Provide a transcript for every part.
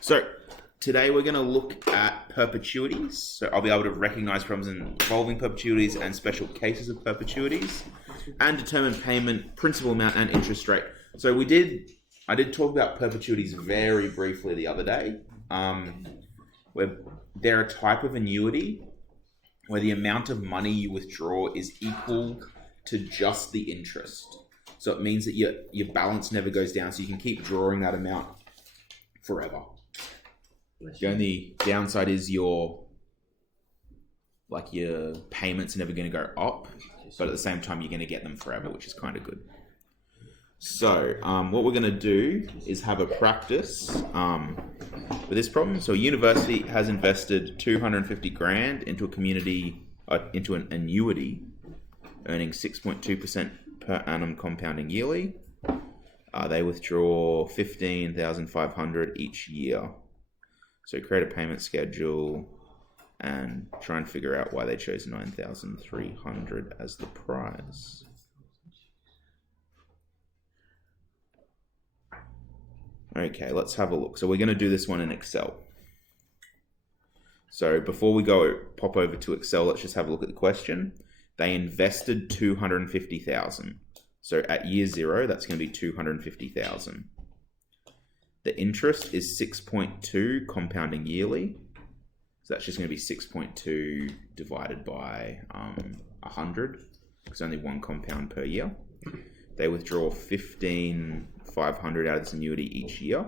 So today we're going to look at perpetuities. So I'll be able to recognize problems involving perpetuities and special cases of perpetuities, and determine payment, principal amount, and interest rate. So I did talk about perpetuities very briefly the other day, where they're a type of annuity where the amount of money you withdraw is equal to just the interest. So it means that your balance never goes down, so you can keep drawing that amount forever. The only downside is your payments are never going to go up, but at the same time you're going to get them forever, which is kind of good. So what we're going to do is have a practice with this problem. So a university has invested 250 grand into a community, into an annuity, earning 6.2% per annum compounding yearly. They withdraw 15,500 each year. So create a payment schedule and try and figure out why they chose 9,300 as the prize. Okay, let's have a look. So we're going to do this one in Excel. So before we pop over to Excel, let's just have a look at the question. They invested 250,000. So at year 0, that's going to be 250,000. The interest is 6.2 compounding yearly. So that's just going to be 6.2 divided by 100, because only one compound per year. They withdraw 15,500 out of this annuity each year.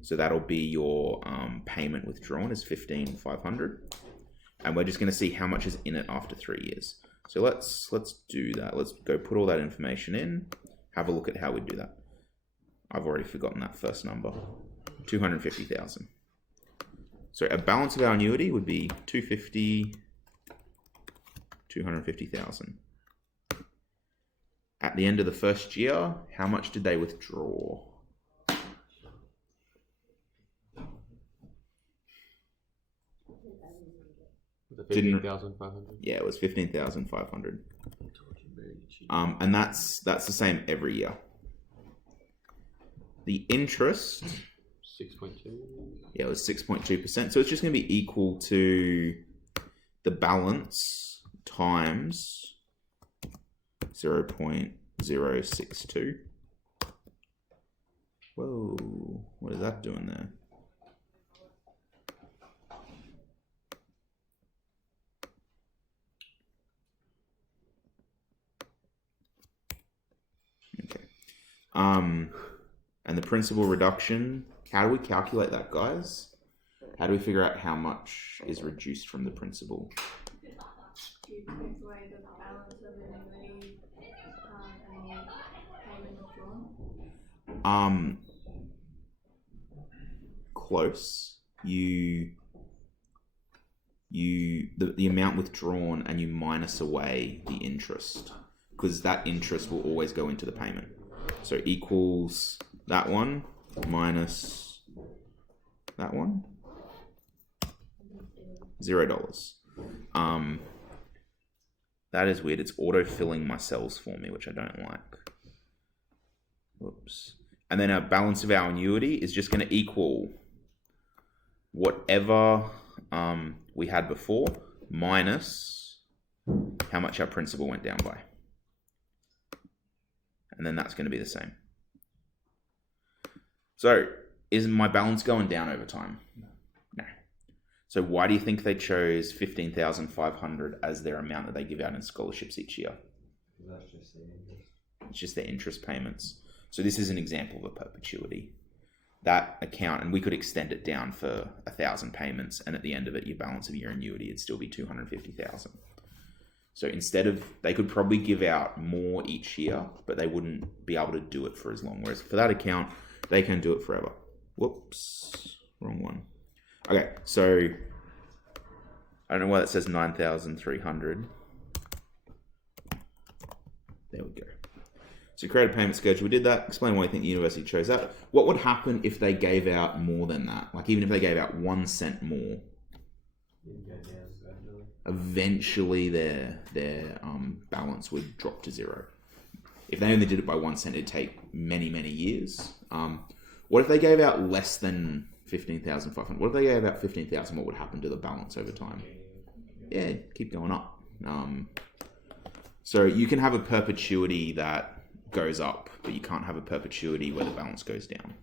So that'll be your payment withdrawn is 15,500. And we're just going to see how much is in it after 3 years. So let's do that. Let's go put all that information in. Have a look at how we do that. I've already forgotten that first number. 250,000. So a balance of our annuity would be 250,000. At the end of the first year, how much did they withdraw? The 15,500. Yeah, it was 15,500. And that's the same every year. The interest, 6.2. yeah, it was 6.2%. So it's just going to be equal to the balance times 0.062. Whoa, what is that doing there? Okay. And the principal reduction, how do we calculate that, guys? How do we figure out how much is reduced from the principal? You take away the balance of the annuity and the payment withdrawn. Close. The amount withdrawn, and you minus away the interest, because that interest will always go into the payment. So equals that one minus that one. $0. That is weird. It's auto-filling my cells for me, which I don't like. Whoops. And then our balance of our annuity is just going to equal whatever we had before minus how much our principal went down by. And then that's going to be the same. So, is my balance going down over time? No. So why do you think they chose 15,500 as their amount that they give out in scholarships each year? That's just the interest. It's just their interest payments. So this is an example of a perpetuity. That account, and we could extend it down for 1,000 payments, and at the end of it, your balance of your annuity would still be 250,000. So instead of, they could probably give out more each year, but they wouldn't be able to do it for as long. Whereas for that account, they can do it forever. Whoops, wrong one. Okay, so I don't know why that says 9,300. There we go. So create a payment schedule. We did that. Explain why you think the university chose that. What would happen if they gave out more than that? Like even if they gave out 1 cent more? Eventually their balance would drop to 0. if they only did it by 1 cent, it'd take many, many years. What if they gave out less than 15,500? What if they gave out 15,000? What would happen to the balance over time? Yeah, keep going up. So you can have a perpetuity that goes up, but you can't have a perpetuity where the balance goes down.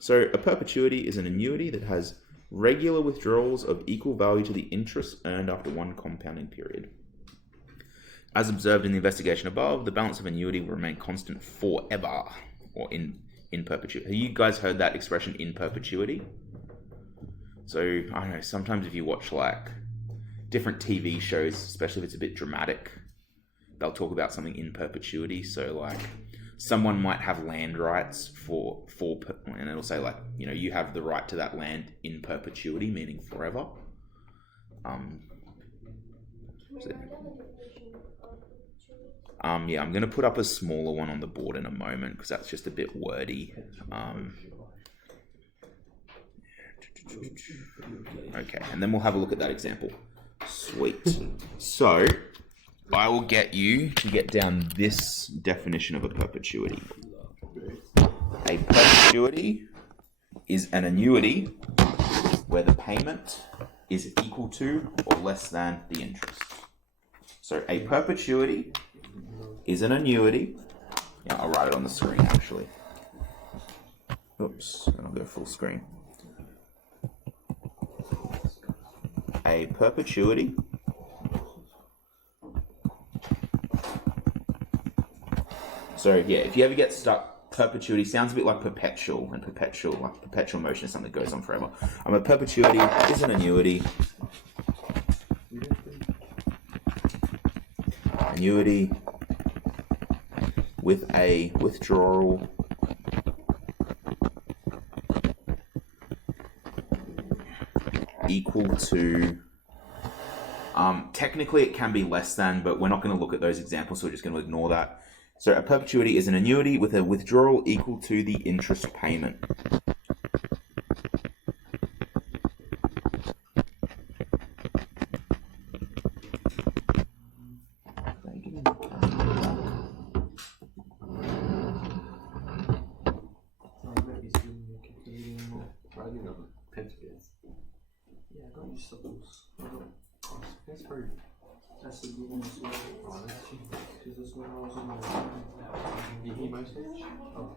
So a perpetuity is an annuity that has regular withdrawals of equal value to the interest earned after one compounding period. As observed in the investigation above, the balance of annuity will remain constant forever, or in perpetuity. Have you guys heard that expression, in perpetuity? So, I don't know, sometimes if you watch like different TV shows, especially if it's a bit dramatic, they'll talk about something in perpetuity. So like someone might have land rights and it'll say like, you know, you have the right to that land in perpetuity, meaning forever. Yeah, I'm going to put up a smaller one on the board in a moment because that's just a bit wordy. Okay, and then we'll have a look at that example. Sweet. So, I will get you to get down this definition of a perpetuity. A perpetuity is an annuity where the payment is equal to or less than the interest. So, a perpetuity is an annuity. Yeah, I'll write it on the screen actually. Oops, and I'll go full screen. A perpetuity so yeah, if you ever get stuck, perpetuity sounds a bit like perpetual, and perpetual motion is something that goes on forever. A perpetuity is an annuity with a withdrawal equal to technically it can be less than, but we're not going to look at those examples, so we're just going to ignore that. So a perpetuity is an annuity with a withdrawal equal to the interest payment. That's a good one as well. Because that's when I was on my You hear my stage? Oh.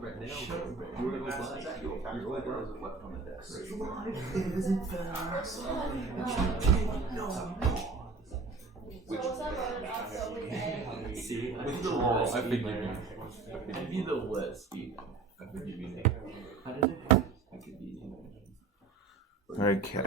Right now, you're left on the desk. Life isn't fast. See, withdrawal. I forgive you. It'd be the worst, dude. I forgive you. How did it happen? I could be. Okay.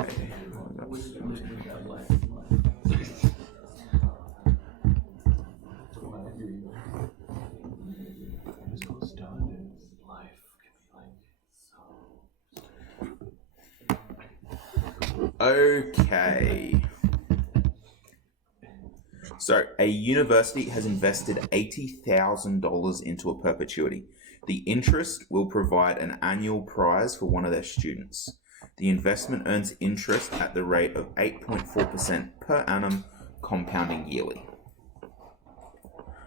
Okay. So, a university has invested $80,000 into a perpetuity. The interest will provide an annual prize for one of their students. The investment earns interest at the rate of 8.4% per annum, compounding yearly.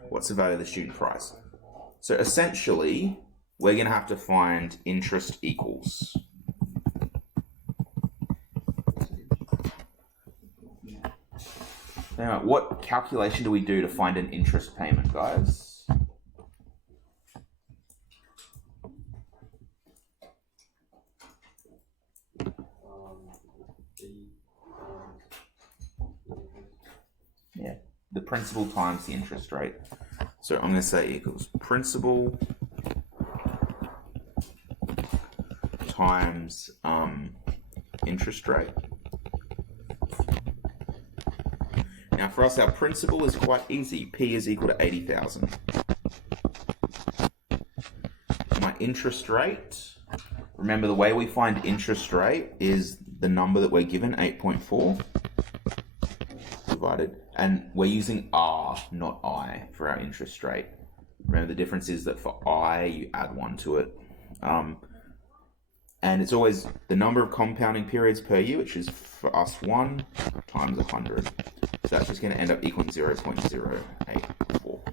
What's the value of the student prize? So essentially, we're going to have to find interest equals. Now, what calculation do we do to find an interest payment, guys? Yeah, the principal times the interest rate. So I'm going to say equals principal times interest rate. Now for us, our principal is quite easy. P is equal to 80,000. My interest rate, remember the way we find interest rate is the number that we're given, 8.4, divided, and we're using R, not I, for our interest rate. Remember the difference is that for I, you add 1 to it. And it's always the number of compounding periods per year, which is for us 1 times 100. So that's just going to end up equaling 0.084.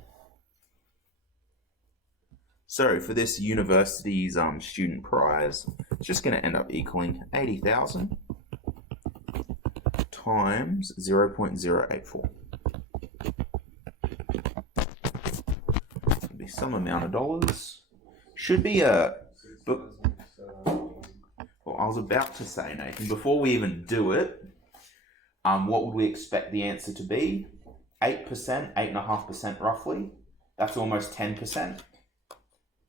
So for this university's student prize, it's just going to end up equaling 80,000 times 0.084. It'll be some amount of dollars. Should be a... But, well, I was about to say, Nathan, before we even do it, what would we expect the answer to be? 8%, 8.5% roughly. That's almost 10%.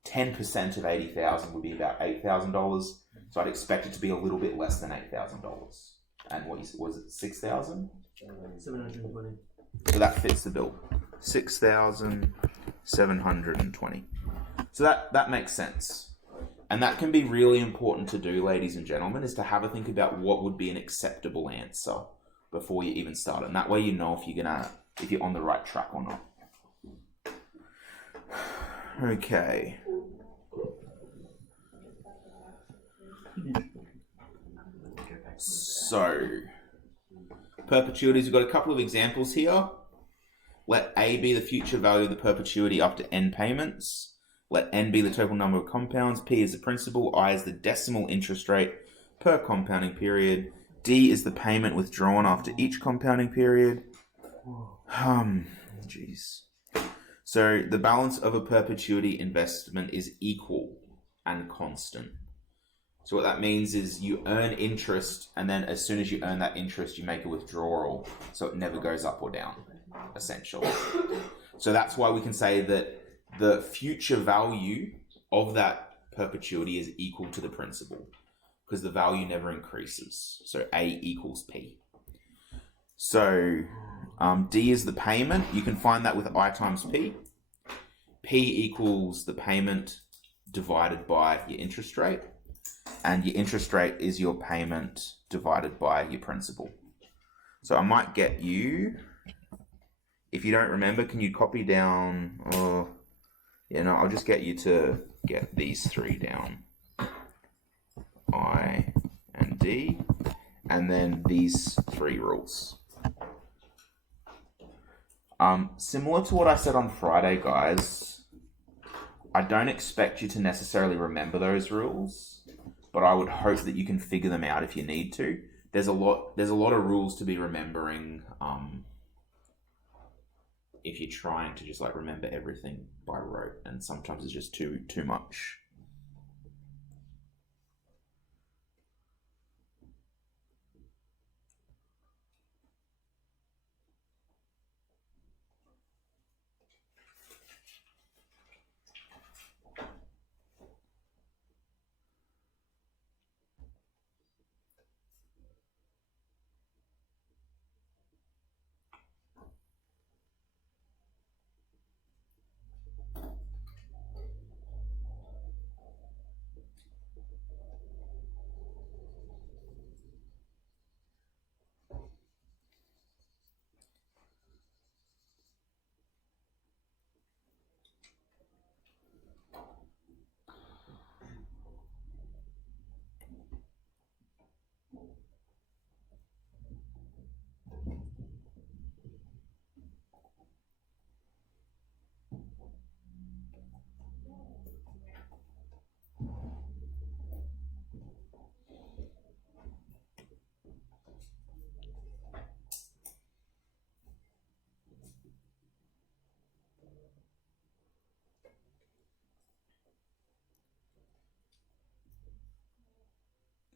10% of 80,000 would be about $8,000. So I'd expect it to be a little bit less than $8,000. And what was it, 6,000? 720. So that fits the bill. 6,720. So that makes sense. And that can be really important to do, ladies and gentlemen, is to have a think about what would be an acceptable answer before you even start. And that way you know if you're on the right track or not. Okay. So, perpetuities, we've got a couple of examples here. Let A be the future value of the perpetuity after n payments. Let n be the total number of compounds. P is the principal. I is the decimal interest rate per compounding period. D is the payment withdrawn after each compounding period. Jeez. So the balance of a perpetuity investment is equal and constant. So what that means is you earn interest, and then as soon as you earn that interest, you make a withdrawal, so it never goes up or down, essentially. So that's why we can say that the future value of that perpetuity is equal to the principal, because the value never increases. So A equals P. So D is the payment. You can find that with I times P. P equals the payment divided by your interest rate. And your interest rate is your payment divided by your principal. So I might get you, if you don't remember, can you copy down, I'll just get you to get these three down. I and D, and then these three rules. Similar to what I said on Friday, guys, I don't expect you to necessarily remember those rules, but I would hope that you can figure them out if you need to. There's a lot of rules to be remembering if you're trying to just like remember everything by rote, and sometimes it's just too much.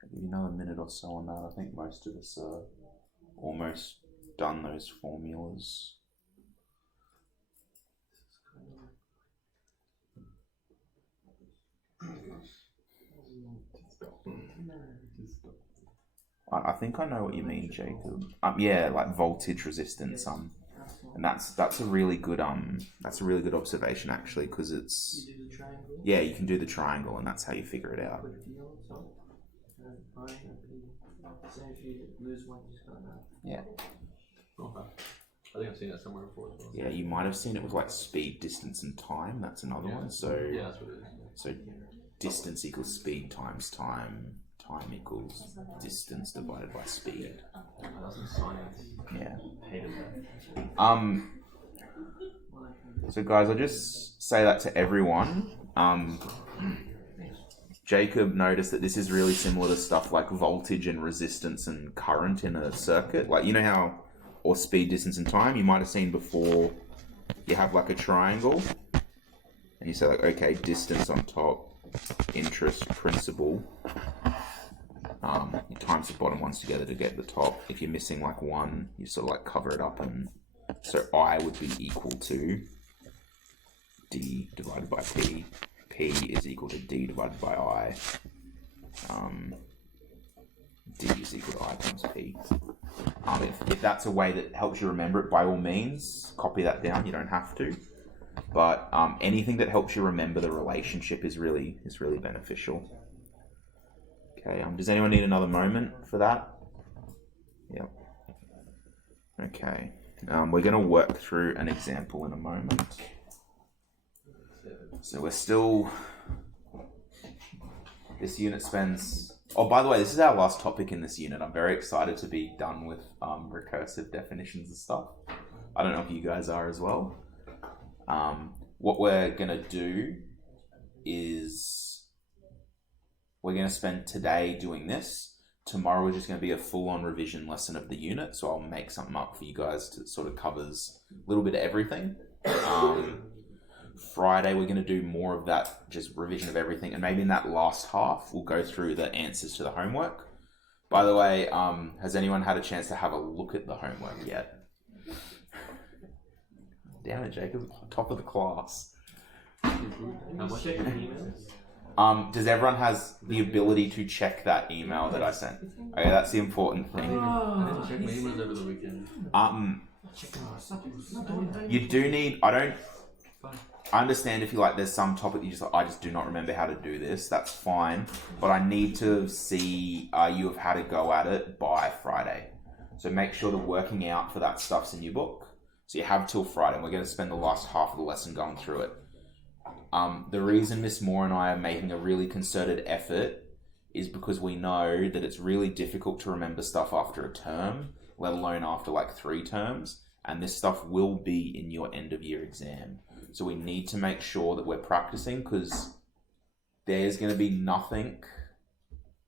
I'll give you another minute or so on that. I think most of us are almost done those formulas. I think I know what you mean, Jacob. Yeah, like voltage resistance. And that's a really good observation actually, because it's you can do the triangle, and that's how you figure it out. So if you lose one, you just got that. Yeah. Okay. I think I've seen that somewhere before as well. Yeah, you might have seen it with like speed, distance, and time. That's another one. So yeah, that's what it is. So distance equals speed times time. Time equals distance divided by speed. That's in science. Yeah. Hated that. So guys, I'll just say that to everyone. Jacob noticed that this is really similar to stuff like voltage and resistance and current in a circuit. Like, you know how, or speed, distance, and time, you might have seen before, you have like a triangle, and you say like, okay, distance on top, interest, principal, you times the bottom ones together to get the top. If you're missing like one, you sort of like cover it up, and so I would be equal to D divided by P. P is equal to D divided by I. D is equal to I times P. If that's a way that helps you remember it, by all means, copy that down. You don't have to. But anything that helps you remember the relationship is really beneficial. Okay. Does anyone need another moment for that? Yep. Okay. We're going to work through an example in a moment. So we're still... This unit spends... Oh, by the way, this is our last topic in this unit. I'm very excited to be done with recursive definitions and stuff. I don't know if you guys are as well. What we're going to do is we're going to spend today doing this. Tomorrow is just going to be a full-on revision lesson of the unit, so I'll make something up for you guys that sort of covers a little bit of everything. Friday we're going to do more of that, just revision of everything, and maybe in that last half we'll go through the answers to the homework. By the way, has anyone had a chance to have a look at the homework yet? Damn it, Jacob, top of the class. How much emails? Does everyone has the ability to check that email that I sent? Okay, that's the important I thing. didn't check my emails over the weekend. You do need, I understand if you like, there's some topic you just like, I just do not remember how to do this. That's fine. But I need to see you have had a go at it by Friday. So make sure the working out for that stuff's in your book. So you have till Friday, and we're going to spend the last half of the lesson going through it. The reason Miss Moore and I are making a really concerted effort is because we know that it's really difficult to remember stuff after a term, let alone after like 3 terms. And this stuff will be in your end of year exam. So we need to make sure that we're practicing, because there's going to be nothing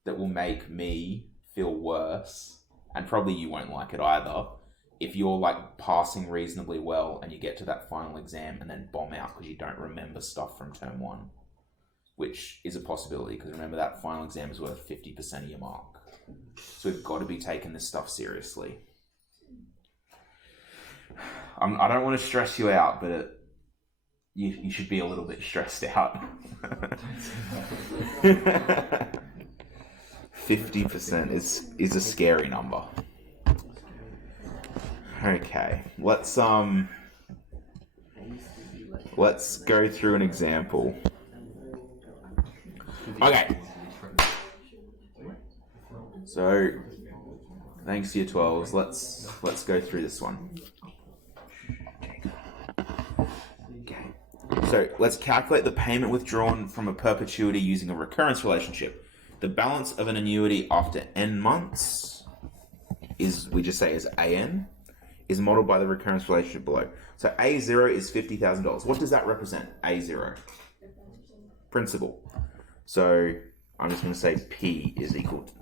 that will make me feel worse, and probably you won't like it either, if you're like passing reasonably well and you get to that final exam and then bomb out because you don't remember stuff from term 1, which is a possibility, because remember that final exam is worth 50% of your mark. So we've got to be taking this stuff seriously. I don't want to stress you out, but you should be a little bit stressed out. 50% is a scary number. Okay, let's go through an example. Okay. So, thanks to your 12s, let's go through this one. Okay. So, let's calculate the payment withdrawn from a perpetuity using a recurrence relationship. The balance of an annuity after n months is, we just say, is AN, is modeled by the recurrence relationship below. So A0 is $50,000. What does that represent? A0. Principal. So I'm just going to say P is equal to,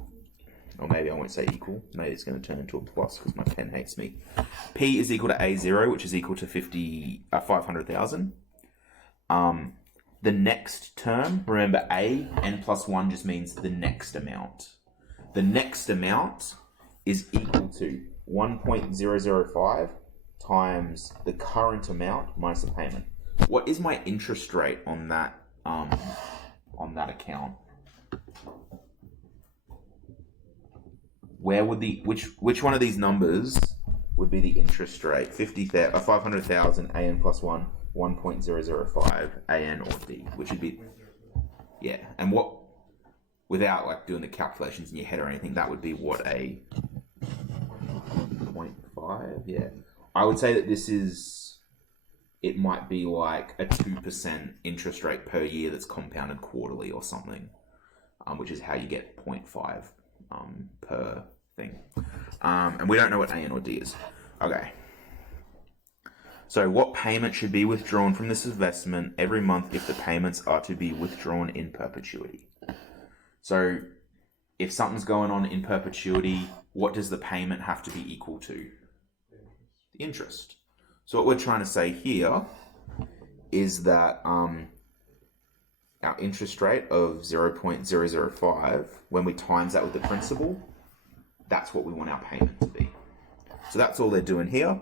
or maybe I won't say equal. Maybe it's going to turn into a plus because my pen hates me. P is equal to A0, which is equal to 500,000. The next term, remember A, n plus 1 just means the next amount. The next amount is equal to 1.005 times the current amount minus the payment. What is my interest rate on that account? Where would which one of these numbers would be the interest rate? 500,000 AN plus 1, 1.005 AN or D, which would be, yeah. And what, without like doing the calculations in your head or anything, that would be what, a 0.5? Yeah. I would say that this is it might be like a 2% interest rate per year that's compounded quarterly or something, which is how you get 0.5 per thing. And we don't know what A, N, or D is. Okay. So what payment should be withdrawn from this investment every month if the payments are to be withdrawn in perpetuity? So if something's going on in perpetuity, what does the payment have to be equal to? The interest. So what we're trying to say here is that our interest rate of 0.005, when we times that with the principal, that's what we want our payment to be. So that's all they're doing here.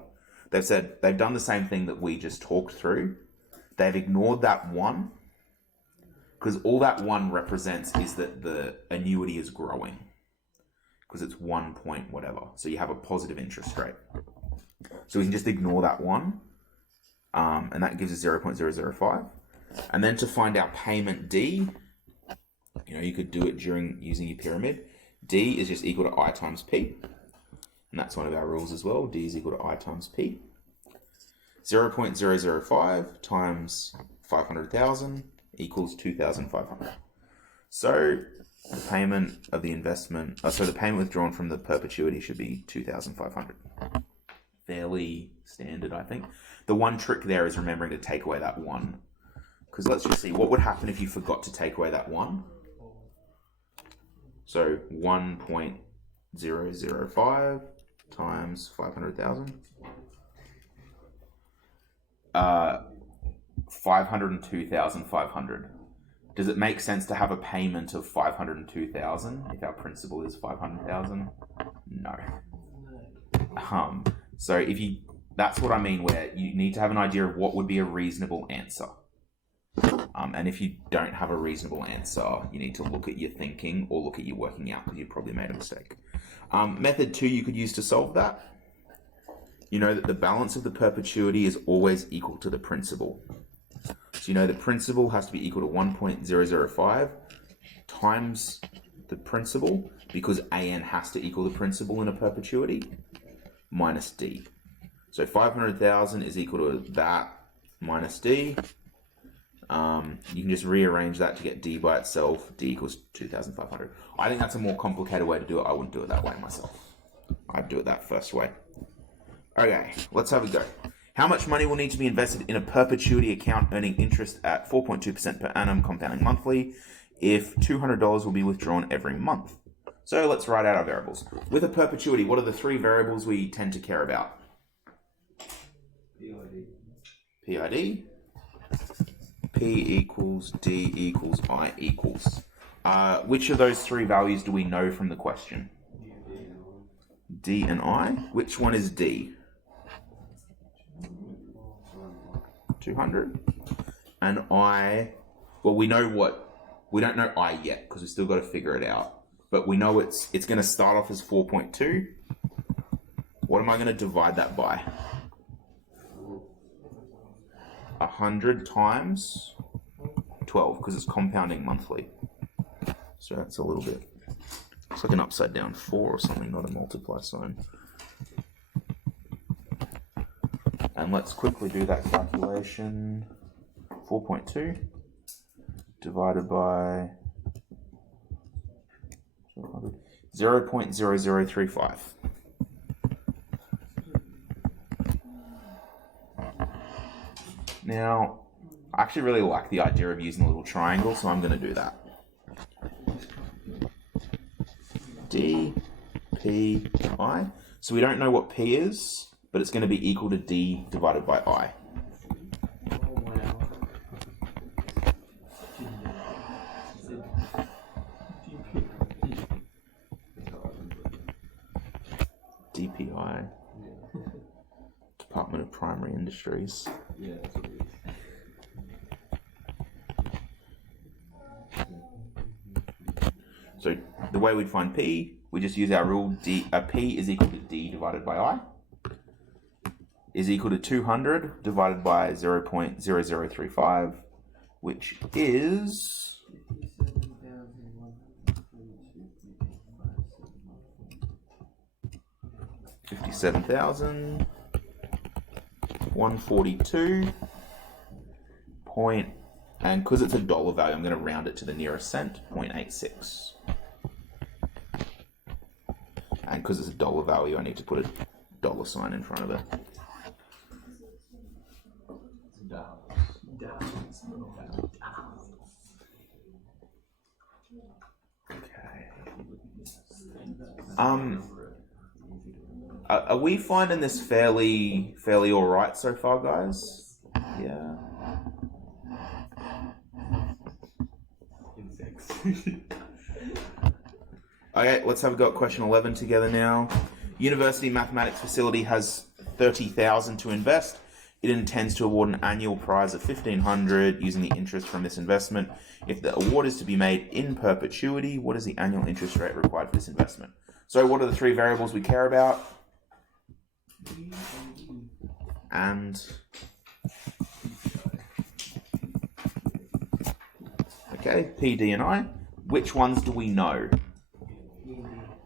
They've said they've done the same thing that we just talked through. They've ignored that 1, because all that 1 represents is that the annuity is growing, because it's 1 point whatever. So you have a positive interest rate. So we can just ignore that 1, and that gives us 0.005. And then to find our payment D, you could do it using your pyramid. D is just equal to I times P. And that's one of our rules as well. D is equal to I times P. 0.005 times 500,000 equals 2,500. So the payment of the investment, the payment withdrawn from the perpetuity should be 2,500. Fairly standard, I think. The one trick there is remembering to take away that 1. Because let's just see, what would happen if you forgot to take away that 1? So 1.005 times 500,000. 502,500. Does it make sense to have a payment of 502,000 if our principal is 500,000? No. So that's what I mean, where you need to have an idea of what would be a reasonable answer. And if you don't have a reasonable answer, you need to look at your thinking or look at your working out, because you probably made a mistake. Method 2 you could use to solve that. You know that the balance of the perpetuity is always equal to the principal. So the principal has to be equal to 1.005 times the principal, because AN has to equal the principal in a perpetuity, minus D. So 500,000 is equal to that minus D. You can just rearrange that to get D by itself. D equals 2,500. I think that's a more complicated way to do it. I wouldn't do it that way myself. I'd do it that first way. Okay, let's have a go. How much money will need to be invested in a perpetuity account earning interest at 4.2% per annum compounding monthly if $200 will be withdrawn every month? So let's write out our variables. With a perpetuity, what are the 3 variables we tend to care about? PID. P equals D equals I equals. Which of those 3 values do we know from the question? D and I. Which one is D? 200. And I, well, we know we don't know I yet, because we still got to figure it out. But we know it's going to start off as 4.2. What am I going to divide that by? 100 times 12, because it's compounding monthly. So that's a little bit, it's like an upside down 4 or something, not a multiply sign. And let's quickly do that calculation. 4.2 divided by 0.0035. Now, I actually really like the idea of using a little triangle, so I'm going to do that. D, P, I. So we don't know what P is, but it's going to be equal to D divided by I. DPI. Department of Primary Industries. Yeah, that's what it is. So the way we'd find P, we just use our rule. P is equal to D divided by I. Is equal to 200 divided by 0.0035, which is 57,000. 142 point, and because it's a dollar value, I'm going to round it to the nearest cent, 0.86. And because it's a dollar value, I need to put a dollar sign in front of it. Okay. Are we finding this fairly all right so far, guys? Yeah. Okay, let's have a go at question 11 together now. University mathematics facility has 30,000 to invest. It intends to award an annual prize of 1,500 using the interest from this investment. If the award is to be made in perpetuity, what is the annual interest rate required for this investment? So what are the three variables we care about? And okay, P, D, and I. Which ones do we know?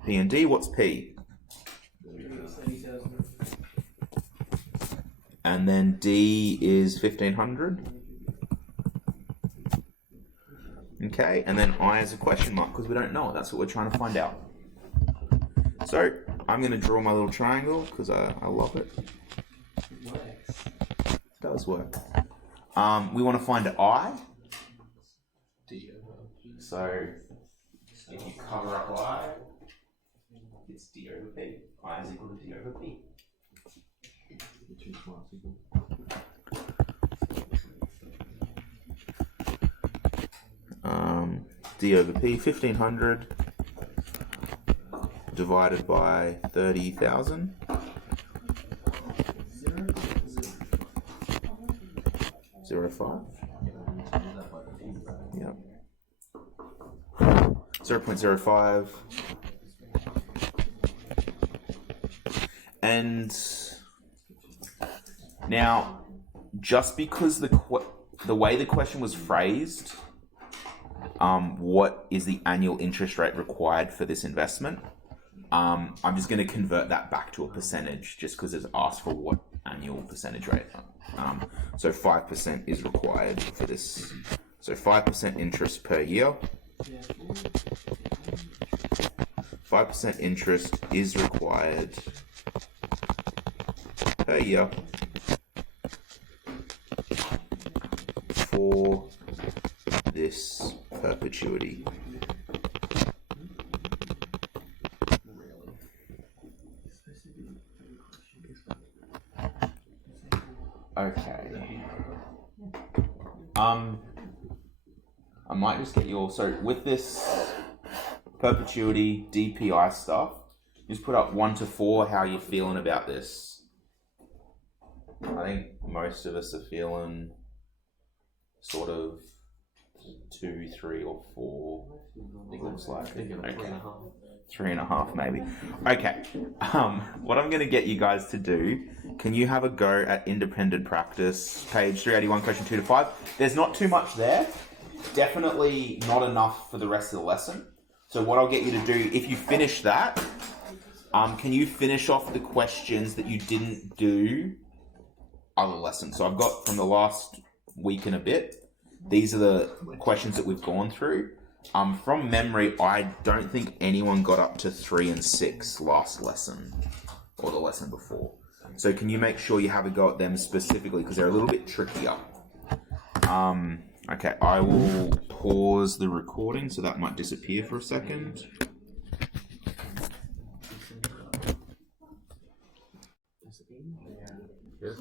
P and D. What's P? And then D is 1,500. Okay, and then I is a question mark because we don't know it. That's what we're trying to find out. So I'm going to draw my little triangle because I love it. It does work. We want to find I. So if you cover up I, it's D over P. I is equal to D over P. D over P, 1,500 divided by 30,000. 0.05. Yep. 0.05. And now, just because the way the question was phrased, what is the annual interest rate required for this investment? I'm just going to convert that back to a percentage, just because it's asked for what annual percentage rate. So 5% is required for this. So 5% interest per year. 5% interest is required per year for this perpetuity. Okay. I might just get your, so with this perpetuity DPI stuff, just put up 1 to 4 how you're feeling about this. I think most of us are feeling sort of 2, 3, or 4. It looks like it. Okay. 3.5 maybe. Okay. What I'm going to get you guys to do, can you have a go at independent practice, page 381, question 2 to 5? There's not too much there. Definitely not enough for the rest of the lesson. So what I'll get you to do, if you finish that, can you finish off the questions that you didn't do other lessons? So I've got from the last week and a bit, these are the questions that we've gone through. From memory, I don't think anyone got up to 3 and 6 last lesson or the lesson before. So can you make sure you have a go at them specifically because they're a little bit trickier. Okay, I will pause the recording so that might disappear for a second. Yes.